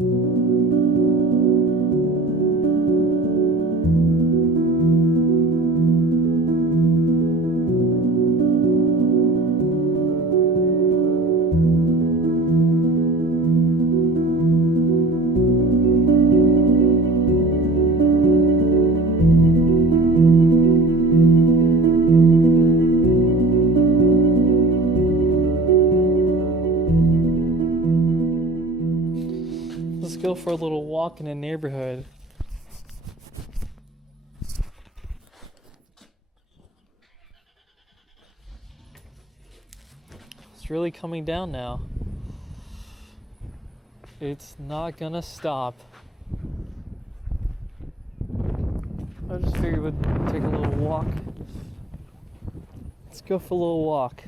Let's go for a little walk in the neighborhood. It's really coming down now. It's not gonna stop. I just figured we'd take a little walk. Let's go for a little walk.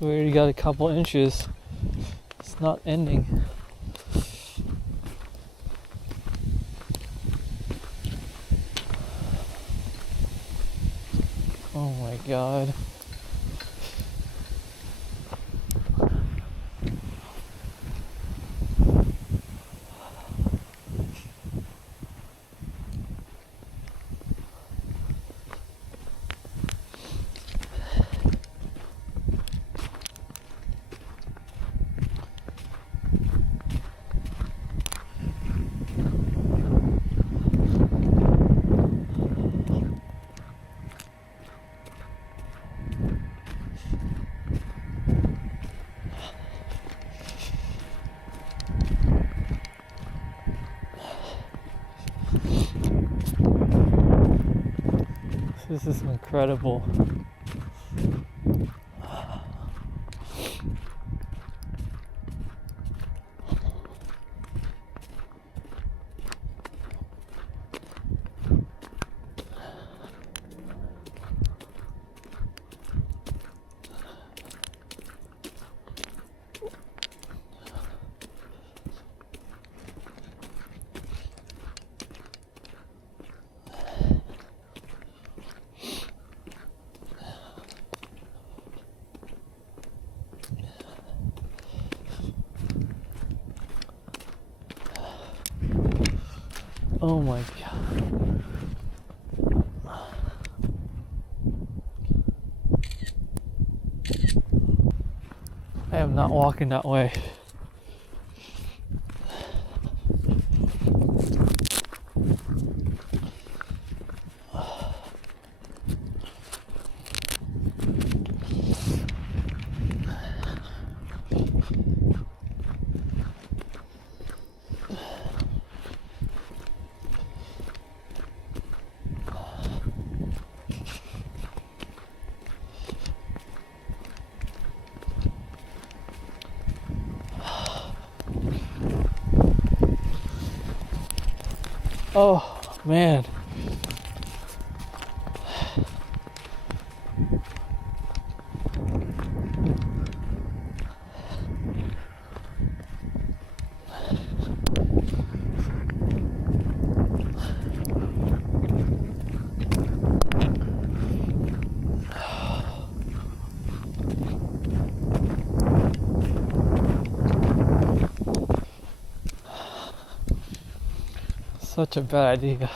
We already got a couple inches. It's not ending. Oh my God. This is incredible. Oh my God. I am not walking that way. Oh man. Such a bad idea.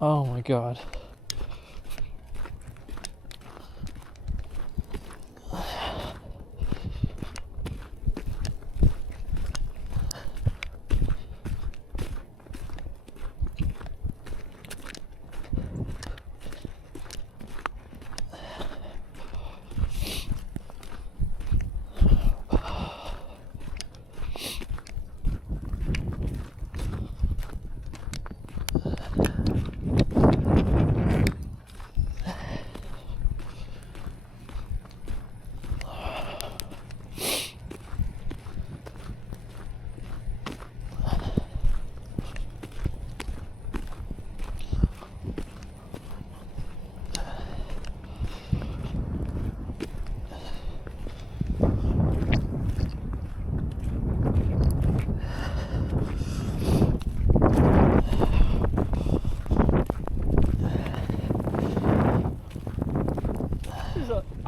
Oh my God.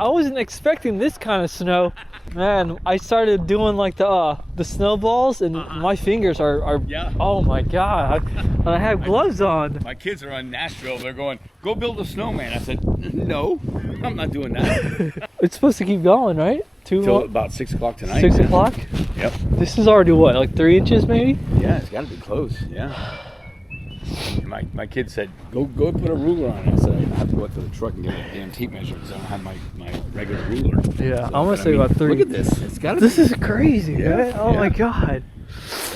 I wasn't expecting this kind of snow. Man, I started doing like the snowballs, and my fingers are Yeah. oh my god. And I have gloves on. My kids are on Nashville. They're going, go build a snowman. I said, no, I'm not doing that. It's supposed to keep going, right? Till about 6 o'clock tonight. 6 o'clock? Yep. This is already what, like 3 inches maybe? Yeah, it's got to be close. Yeah. And my kid said, go put a ruler on it. I said, I have to go up to the truck and get a damn tape measure because I don't have my regular ruler. Yeah, So, I'm gonna say about 3. Look at this. It's got to This is crazy, Yeah, man. Oh yeah. my god.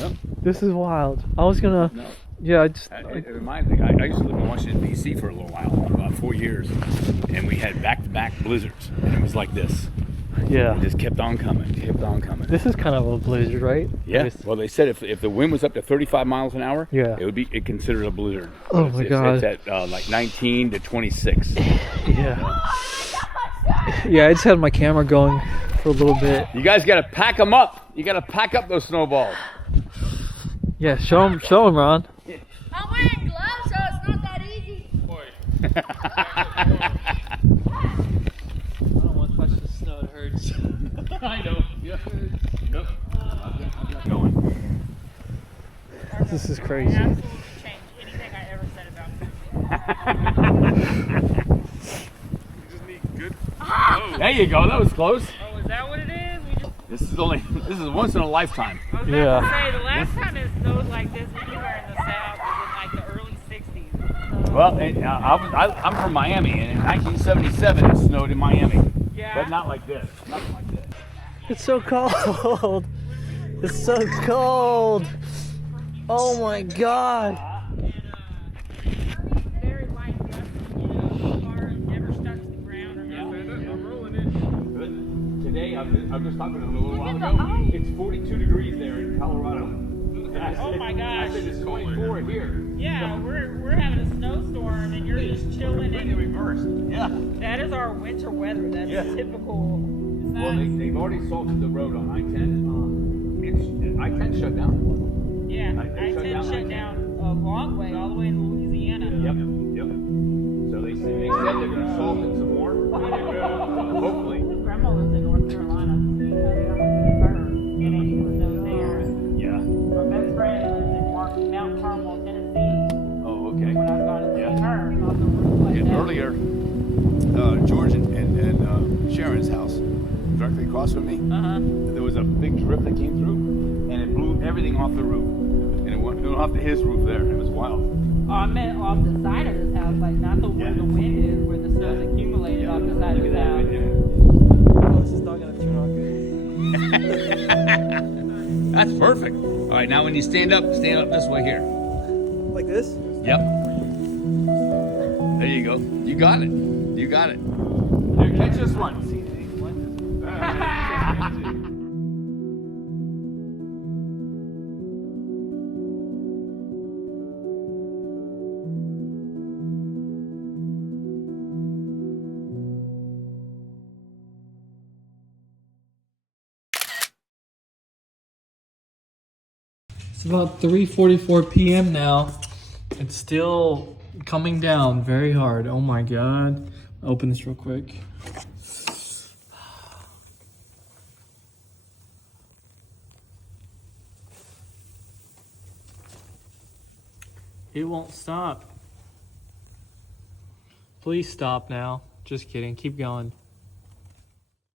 Yep. This is wild. I was gonna, No. yeah, It reminds me, I used to live in Washington, D.C. for a little while, about 4 years, and we had back-to-back blizzards, and it was like this. yeah. It just kept on coming, kept on coming. This is kind of a blizzard, right? Yeah. It's- Well, they said if the wind was up to 35 miles an hour, Yeah. it would be considered a blizzard. Oh my God. It's at like 19 to 26. Yeah. Yeah, I just had my camera going for a little bit. You guys got to pack them up. You got to pack up those snowballs. Yeah, show him, Ron. I'm wearing gloves, so it's not that easy. I don't want to touch the snow, it hurts. I know. Yeah. Nope. I'm not going. This is crazy. Absolutely change anything I ever said about you. You just need good. Oh. There you go. That was close. Oh, is that what it is? This is once in a lifetime. I was about to say, the last time it snowed like this anywhere in the South was in like the early 60s. Well, I'm from Miami, and in 1977 it snowed in Miami. Yeah. But not like this. Nothing like this. It's so cold. It's so cold. Oh my god. Very light gusts, the car has never stuck to the ground or nothing. I'm rolling it. Good. Today, I'm just talking to them a little while Look at ago. the ice. It's 42 degrees there in Colorado. Oh my gosh. I said it's 24 here. Yeah, we're having a snowstorm and you're just chilling Completely in. reversed. Yeah. That is our winter weather. That's Yeah. typical. It's Well, not, they've already salted the road on I-10. I-10 shut down. yeah, I-10 I-10 shut down a long way, all the way to Louisiana. Yep. So they said they're going to salt it some more. Hopefully. Grandma lives in North Carolina. It ain't snow there. Yeah. My best friend lives in Mount Carmel, Tennessee. Oh, okay. When I've gone to see Yeah. her on the roof like that. Earlier, George and Sharon's house, directly across from me, There was a big drift that came through, and it blew everything off the roof. And it went off to his roof there. It was wild. Oh, I meant off the side of this house, like not the where the wind is, where the snow's accumulated off the side of Look this at that house. right there. Oh, this is not gonna turn out good. That's perfect. All right, now when you stand up this way here. Like this? Yep. There you go. You got it. You got it. Here, catch this one. It's about 3:44 p.m. now. It's still coming down very hard. Oh my god. Open this real quick. It won't stop. Please stop now. Just kidding. Keep going.